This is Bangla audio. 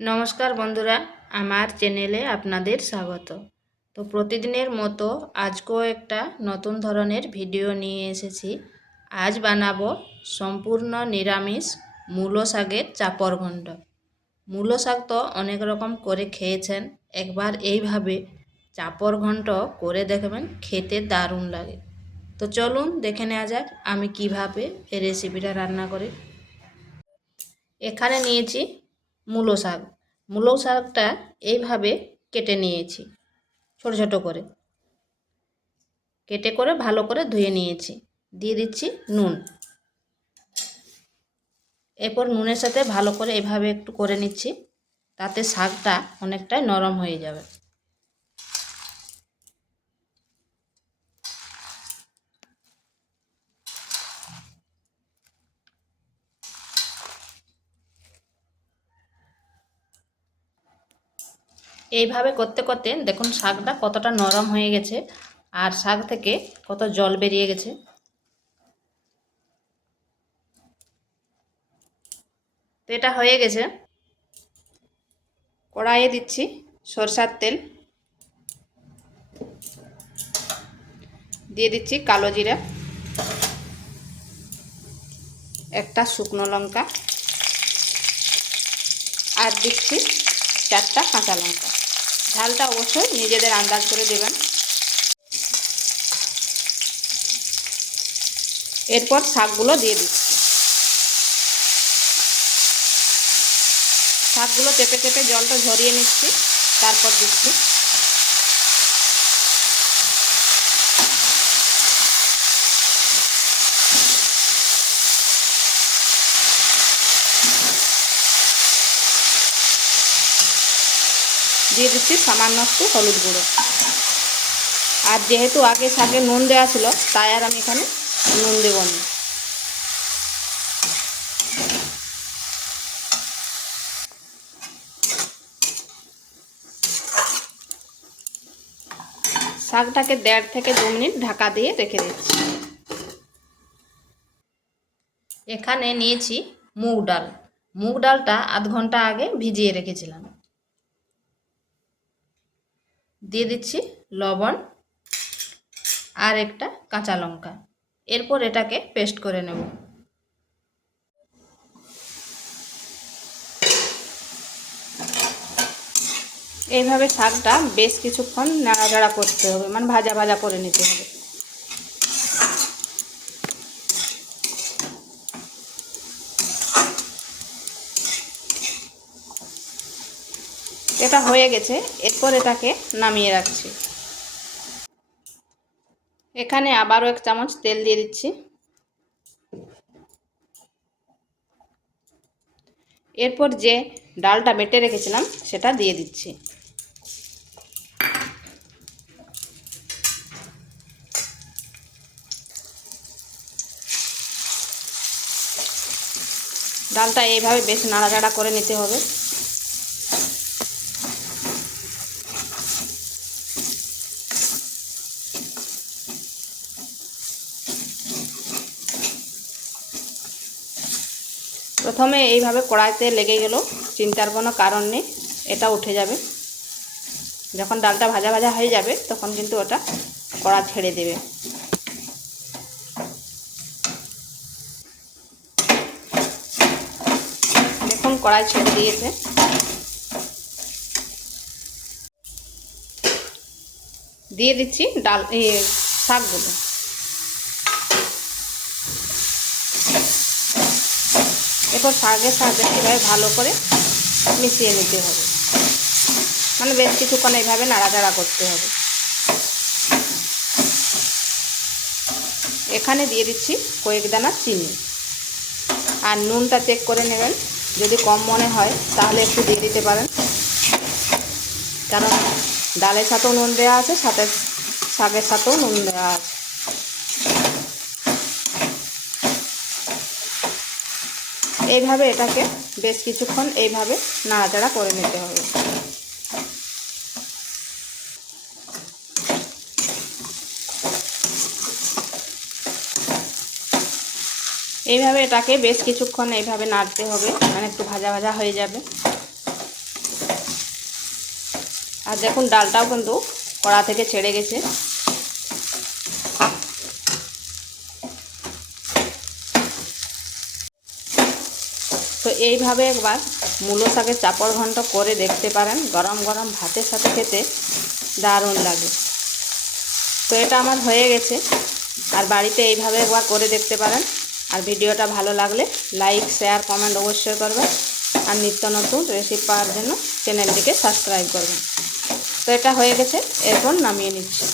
নমস্কার বন্ধুরা, আমার চ্যানেলে আপনাদের স্বাগত। তো প্রতিদিনের মতো আজকেও একটা নতুন ধরনের ভিডিও নিয়ে এসেছি। আজ বানাবো সম্পূর্ণ নিরামিষ মূলো শাকের চাপর ঘণ্ট। মূলো শাক তো অনেক রকম করে খেয়েছেন, একবার এইভাবে চাপর ঘণ্ট করে দেখবেন, খেতে দারুণ লাগে। তো চলুন দেখে নেওয়া যাক আমি কীভাবে এই রেসিপিটা রান্না করি। এখানে নিয়েছি মূলো শাক। মূলো শাকটা এইভাবে কেটে নিয়েছি, ছোট ছোট করে। কেটে করে ভালো করে ধুয়ে নিয়েছি। দিয়ে দিচ্ছি নুন। এরপর নুনের সাথে ভালো করে এভাবে একটু করে নিচ্ছি, তাতে শাকটা অনেকটাই নরম হয়ে যাবে। এইভাবে করতে করতে দেখুন শাকটা কতটা নরম হয়ে গেছে আর শাক থেকে কত জল বেরিয়ে গেছে। তো এটা হয়ে গেছে। কড়াইয়ে দিচ্ছি সরষার তেল। দিয়ে দিচ্ছি কালো জিরা। একটা শুকনো লঙ্কা। আর দিচ্ছি চারটা কাঁচা লঙ্কা। ঝালটা অবশ্যই নিজেদের আন্দাজ করে দেবেন। এরপর শাকগুলো দিয়ে দিচ্ছি। শাকগুলো চেপে চেপে জলটা ঝরিয়ে নিচ্ছি, তারপর দিচ্ছি। দিয়ে দিচ্ছি সামান্য একটু হলুদ গুঁড়ো। আর যেহেতু আগে শাকে নুন দেওয়া ছিল, তাই আর আমি এখানে নুন দেব না। শাকটাকে দেড় থেকে দু মিনিট ঢাকা দিয়ে রেখে দিচ্ছি। এখানে নিয়েছি মুগ ডাল। মুগ ডালটা আধ ঘণ্টা আগে ভিজিয়ে রেখেছিলাম। দিয়ে দিচ্ছি লবণ আর একটা কাঁচা লঙ্কা। এরপর এটাকে পেস্ট করে নেব। এইভাবে শাকটা বেশ কিছুক্ষণ নাড়াচাড়া করতে হবে মানে ভাজা ভাজা করে নিতে হবে। এটা হয়ে গেছে, এরপর এটাকে নামিয়ে রাখছি। এখানে আবারও এক চামচ তেল দিয়ে দিচ্ছি। এরপর যে ডালটা বেটে রেখেছিলাম, সেটা দিয়ে দিচ্ছি। ডালটা এইভাবে বেশ নাড়াচাড়া করে নিতে হবে। প্রথমে এইভাবে কড়াইতে লেগে গেল চিন্তার কোনো কারণ নেই, এটা উঠে যাবে। যখন ডালটা ভাজা ভাজা হয়ে যাবে, তখন কিন্তু ওটা কড়া ছেড়ে দেবে। দেখুন, কড়াই ছেড়ে দিয়েছে। দিয়ে দিচ্ছি ডাল শাকগুলো। এরপর শাকের সাথে এভাবে ভালো করে মিশিয়ে নিতে হবে। মানে বেশ কিছুক্ষণ এইভাবে নাড়াচাড়া করতে হবে। এখানে দিয়ে দিচ্ছি কয়েক দানা চিনি। আর নুনটা চেক করে নেবেন। যদি কম মনে হয়, তাহলে একটু দিয়ে দিতে পারেন। কারণ ডালের সাথেও নুন দেওয়া আছে, সাথে শাকের সাথেও নুন দেওয়া আছে। এইভাবে এটাকে বেশ কিছুক্ষণ এইভাবে নাড়াচাড়া করে নিতে হবে। এইভাবে এটাকে বেশ কিছুক্ষণ এইভাবে নাড়তে হবে মানে একটু ভাজা ভাজা হয়ে যাবে। আর দেখুন, ডালটাও কিন্তু কড়া থেকে ছেড়ে গেছে। এইভাবে একবার মূলো শাকের চাপড় ঘন্ট করে দেখতে পারেন। গরম গরম ভাতের সাথে খেতে দারুণ লাগে। তো এটা আমার হয়ে গেছে। আর বাড়িতে এইভাবে একবার করে দেখতে পারেন। আর ভিডিওটা ভালো লাগলে লাইক, শেয়ার, কমেন্ট অবশ্যই করবেন। আর নিত্য নতুন রেসিপি পাওয়ার জন্য চ্যানেলটিকে সাবস্ক্রাইব করবেন। তো এটা হয়ে গেছে। এরপর নামিয়ে নিচ্ছি।